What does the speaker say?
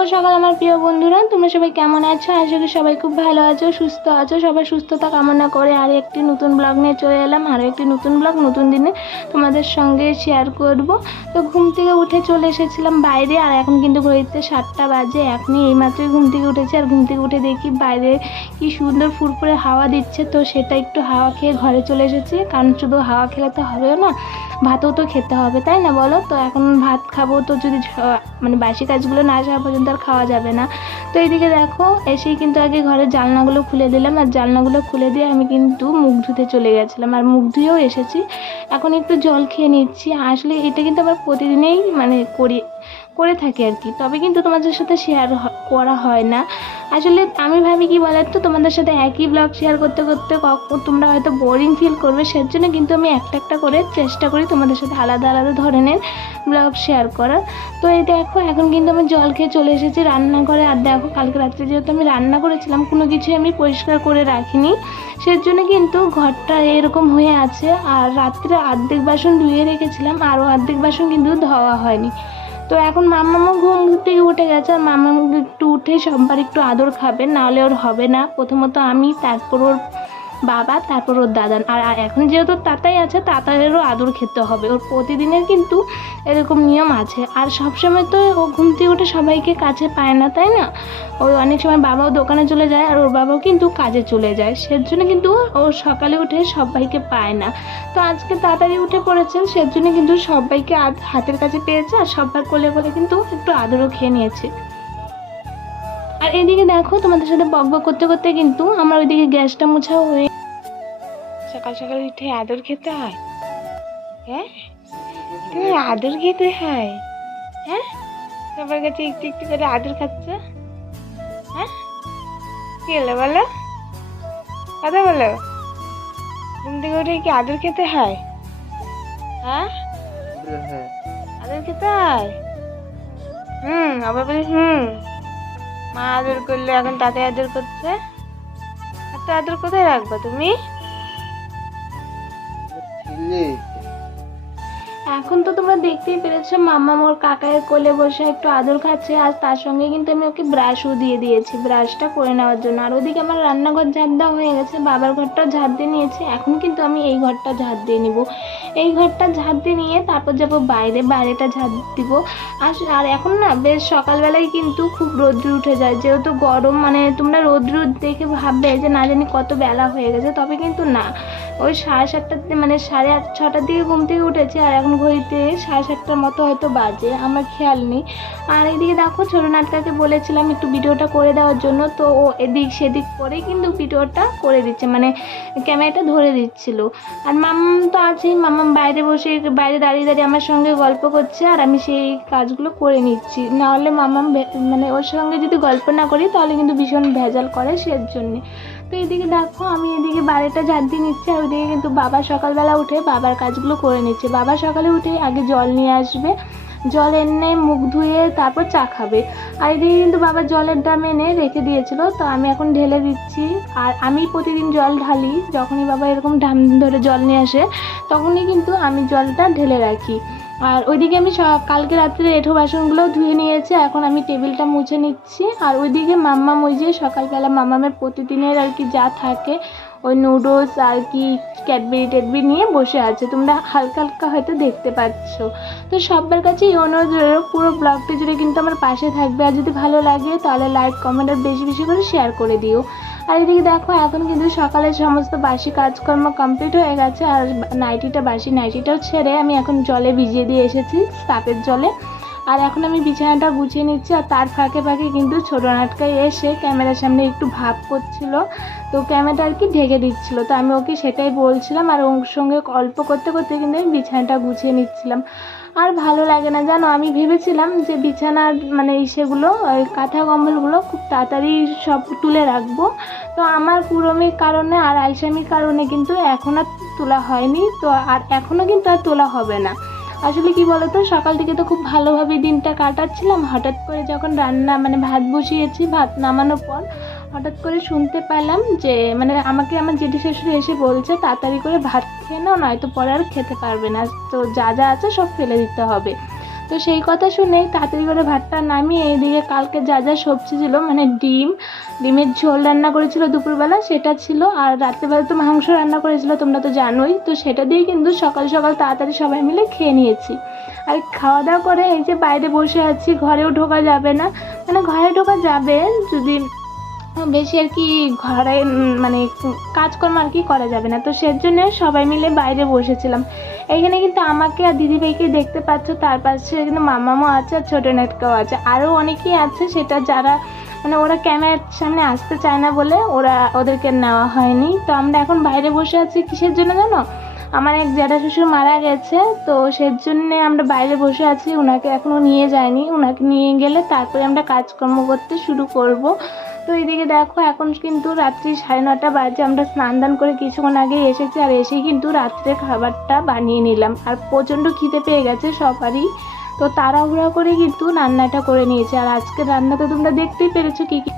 শুভ সকাল আমার প্রিয় বন্ধুরা। তোমরা সবাই কেমন আছো? আশা করি সবাই খুব ভালো আছো, সুস্থ আছো। সবাই সুস্থতা কামনা করে আর একটি নতুন ব্লগ নিয়ে চলে এলাম। আরও একটি নতুন ব্লগ নতুন দিনে তোমাদের সঙ্গে শেয়ার করব। তো ঘুম থেকে উঠে চলে এসেছিলাম বাইরে আর এখন কিন্তু ঘড়িতে সাতটা বাজে। এখনই এইমাত্রই ঘুম থেকে উঠেছি আর ঘুম থেকে উঠে দেখি বাইরে কি সুন্দর ফুরফুরে হাওয়া দিচ্ছে। তো সেটা একটু হাওয়া খেয়ে ঘরে চলে এসেছি। কারণ শুধু হাওয়া খেলে তো হবেও না ভাতও তো খেতে হবে, তাই না বলো? তো এখন ভাত খাব তো যদি মানে বাসি কাজগুলো না যাওয়া পর্যন্ত আর খাওয়া যাবে না। তো এইদিকে দেখো, এসেই কিন্তু আগে ঘরের জানলাগুলো খুলে দিলাম, আর জানলাগুলো খুলে দিয়ে আমি কিন্তু মুখ ধুতে চলে গেছিলাম, আর মুখ ধুয়েও এসেছি। এখন একটু জল খেয়ে নিচ্ছি, আসলে এটা কিন্তু আমার প্রতিদিনেই মানে করি করে থাকি আর কি। তবে কিন্তু তোমাদের সাথে শেয়ার করা হয় না। আসলে আমি ভাবি কি বলার তো তোমাদের সাথে একই ব্লগ শেয়ার করতে করতে তোমরা হয়তো বোরিং ফিল করবে সের জন্য কিন্তু আমি একটা একটা করে চেষ্টা করি তোমাদের সাথে আলাদা আলাদা ধরনের ব্লগ শেয়ার করার। তো এই দেখো, এখন কিন্তু আমি জল খেয়ে চলে এসেছি রান্নাঘরে। আর দেখো, কালকে রাত্রে যেহেতু আমি রান্না করেছিলাম, কোনো কিছুই আমি পরিষ্কার করে রাখিনি। সের জন্য কিন্তু ঘরটা এরকম হয়ে আছে। আর রাত্রে অর্ধেক বাসন ধুয়ে রেখেছিলাম, আরও অর্ধেক বাসন কিন্তু ধোয়া হয়নি। তো এখন মামামা ঘুম থেকে উঠে গেছে, আর মামা একটু উঠে সবার একটু আদর খাবে, নাহলে ওর হবে না। প্রথমত আমি, তারপর ওর বাবা, তারপর ওর দাদা। আর এখন যেহেতু তাতাই আছে তাতাদেরও আদর খেতে হবে। ওর প্রতিদিনের কিন্তু এরকম নিয়ম আছে। আর সবসময় তো ও ঘুম থেকে উঠে সবাইকে কাছে পায় না, তাই না? ওই অনেক সময় বাবাও দোকানে চলে যায়, আর ওর বাবাও কিন্তু কাজে চলে যায়। সের জন্য কিন্তু ও সকালে উঠে সবাইকে পায় না। তো আজকে তাড়াতাড়ি উঠে পড়েছেন সের জন্য কিন্তু সবাইকে হাতের কাছে পেয়েছে, আর সবার কোলে কোলে কিন্তু একটু আদরও খেয়ে নিয়েছে। আর এদিকে দেখো, তোমাদের সাথে বক বক করতে করতে কিন্তু আমার ওইদিকে গ্যাসটা মোছাও হয়ে সকাল সকাল উঠে আদর খেতে হয়? হ্যাঁ? তুমি আদর খেতে হয়? হ্যাঁ? সবার কাছে একটু একটু করে আদর খাচ্ছ? হ্যাঁ? কি হলো বলো? কথা বলো। ঘুম থেকে উঠে কি আদর খেতে হয়? হ্যাঁ? আদর খেতে হয়? হুম আবার বলি হুম। মা আদর করলে এখন তাতে আদর করছে। এত আদর কোথায় রাখব তুমি? এখন তো তোমরা দেখতেই পেরেছ মাম্মা মোর কাকায়ের কোলে বসে একটু আদর খাচ্ছে, আর তার সঙ্গে কিন্তু আমি ওকে ব্রাশও দিয়ে দিয়েছি ব্রাশটা করে নেওয়ার জন্য। আর ওদিকে আমার রান্নাঘর ঝাড় দেওয়া হয়ে গেছে, বাবার ঘরটাও ঝাড় দিয়ে নিয়েছি, এখন কিন্তু আমি এই ঘরটা ঝাড় দিয়ে নিব। এই ঘরটা ঝাড় দিয়ে নিয়ে তারপর যাব বাইরে, বাইরেটা ঝাড় দিব। আর আর এখন না বেশ সকালবেলায় কিন্তু খুব রোদ্র উঠে যায়, যেহেতু গরম মানে তোমরা রোদ্র দেখে ভাববে যে না জানি কত বেলা হয়ে গেছে, তবে কিন্তু না। ওই সাড়ে সাতটার মানে সাড়ে আট, ছটার দিকে ঘুম থেকে উঠেছি আর এখন ঘড়িতে সাড়ে সাতটার মতো হয়তো বাজে, আমার খেয়াল নেই। আর এদিকে দেখো ছোটো নাটকাকে বলেছিলাম একটু ভিডিওটা করে দেওয়ার জন্য, তো ও এদিক সেদিক করে কিন্তু ভিডিওটা করে দিচ্ছে মানে ক্যামেরাটা ধরে দিচ্ছিল। আর মাম্মাম তো আছেই মাম্মাম বাইরে বসে, বাইরে দাঁড়িয়ে দাঁড়িয়ে আমার সঙ্গে গল্প করছে আর আমি সেই কাজগুলো করে নিচ্ছি। নাহলে বে- মানে ওর সঙ্গে যদি গল্প না করি তাহলে কিন্তু ভীষণ ভেজাল করে সের জন্যে তো এদিকে দেখো, আমি এদিকে বাড়িটা ঝাড় দিয়ে নিচ্ছি, আর ওদিকে কিন্তু বাবা সকালবেলা উঠে বাবার কাজগুলো করে নিচ্ছে। বাবা সকালে উঠে আগে জল নিয়ে আসবে, জল এনে মুখ ধুয়ে তারপর চা খাবে। আর এদিকে কিন্তু বাবা জলের ড্রাম এনে রেখে দিয়েছিল, তো আমি এখন ঢেলে দিচ্ছি। আর আমি প্রতিদিন জল ঢালি, যখনই বাবা এরকম ঢাম ধরে জল নিয়ে আসে, তখনই কিন্তু আমি জলটা ঢেলে রাখি। আর ওইদিকে আমি কালকে রাত্রে এঁঠো বাসনগুলো ধুয়ে নিয়েছি, এখন আমি টেবিলটা মুছে নিচ্ছি। আর ওইদিকে মাম্মা ওই যে সকালবেলা মাম্মামের প্রতিদিনের আর কি যা থাকে, ওই নুডলস আর কি ক্যাডবেরি ট্যাডবেরি নিয়ে বসে আছে। তোমরা হালকা হালকা হয়তো দেখতে পাচ্ছ। তো সবার কাছে এই অনুরোধ পুরো ব্লগটা জুড়ে কিন্তু আমার পাশে থাকবে। আর যদি ভালো লাগে, তাহলে লাইক, কমেন্ট আর বেশি বেশি করে শেয়ার করে দিও। আর এদিকে দেখো, এখন কিন্তু সকালে সমস্ত বাসি কাজকর্ম কমপ্লিট হয়ে গেছে। আর নাইটিটা বাসি নাইটিটাও ছেড়ে আমি এখন জলে ভিজিয়ে দিয়ে এসেছি তাপের জলে। আর এখন আমি বিছানাটা গুছিয়ে নিচ্ছি আর তার ফাঁকে ফাঁকে কিন্তু ছোটো নাটকায় এসে ক্যামেরার সামনে একটু ভাব করছিল। তো ক্যামেরাটা আর কি ঢেকে দিচ্ছিল। তো আমি ওকে সেটাই বলছিলাম আর ওর সঙ্গে গল্প করতে করতে কিন্তু আমি বিছানাটা গুছিয়ে নিচ্ছিলাম। আর ভালো লাগে না, জানো, আমি ভেবেছিলাম যে বিছানার মানে সেগুলো ওই কাঁথা কম্বলগুলো খুব তাড়াতাড়ি সব তুলে রাখব। তো আমার কুড়মির কারণে আর আইসামির কারণে কিন্তু এখন আর তোলা হয়নি। তো আর এখনও কিন্তু আর তোলা হবে না। আসলে কি বলতো, সকাল থেকে তো খুব ভালোভাবে দিনটা কাটাচ্ছিলাম। হঠাৎ করে যখন রান্না মানে ভাত বসিয়েছি, ভাত নামানোর পর হঠাৎ করে শুনতে পেলাম যে মানে আমাকে আমার জেঠি শ্বশুর এসে বলছে, তাড়াতাড়ি করে ভাত খেয়ে নাও, নয়তো পরে আর খেতে পারবে না। তো যা যা আছে সব ফেলে দিতে হবে। তো সেই কথা শুনেই তাড়াতাড়ি করে ভাতটা নামিয়ে এদিকে কালকে যা যা সবজি ছিল মানে ডিম, ডিমের ঝোল রান্না করেছিল দুপুরবেলা, সেটা ছিল আর রাত্রেবেলা তো মাংস রান্না করেছিল, তোমরা তো জানোই, তো সেটা দিয়ে কিন্তু সকাল সকাল তাড়াতাড়ি সবাই মিলে খেয়ে নিয়েছি। আর খাওয়া দাওয়া করে এই যে বাইরে বসে আছি, ঘরেও ঢোকা যাবে না মানে ঘরে ঢোকা যাবে, যদি বেশি আর কি ঘরে মানে কাজকর্ম আর কি করা যাবে না। তো সেজন্য সবাই মিলে বাইরে বসেছিলাম। এইখানে কিন্তু আমাকে আর দিদিভাইকে দেখতে পাচ্ছ, তার পাশে কিন্তু মামামও আছে আর ছোটো নেটকাও আছে। আরও অনেকেই আছে সেটা যারা মানে ওরা ক্যামেরার সামনে আসতে চায় না বলে ওরা ওদেরকে নেওয়া হয়নি। তো আমরা এখন বাইরে বসে আছি কিসের জন্য জানো? আমার এক জ্যাঠা শ্বশুর মারা গেছে, তো সেজন্যে আমরা বাইরে বসে আছি। ওনাকে এখনও নিয়ে যায়নি ওনাকে নিয়ে গেলে তারপরে আমরা কাজকর্ম করতে শুরু করব। তো এদিকে দেখো, এখন কিন্তু রাত্রি সাড়ে নটা বাজে। আমরা স্নান দান করে কিছুক্ষণ আগে এসেছি আর এসে কিন্তু রাত্রে খাবারটা বানিয়ে নিলাম। আর প্রচণ্ড খিদে পেয়ে গেছে সবারই। তো তাড়াহুড়া করে কিন্তু রান্নাটা করে নিয়েছে। আর আজকে রান্না তো তোমরা দেখতেই পেরেছ কী কী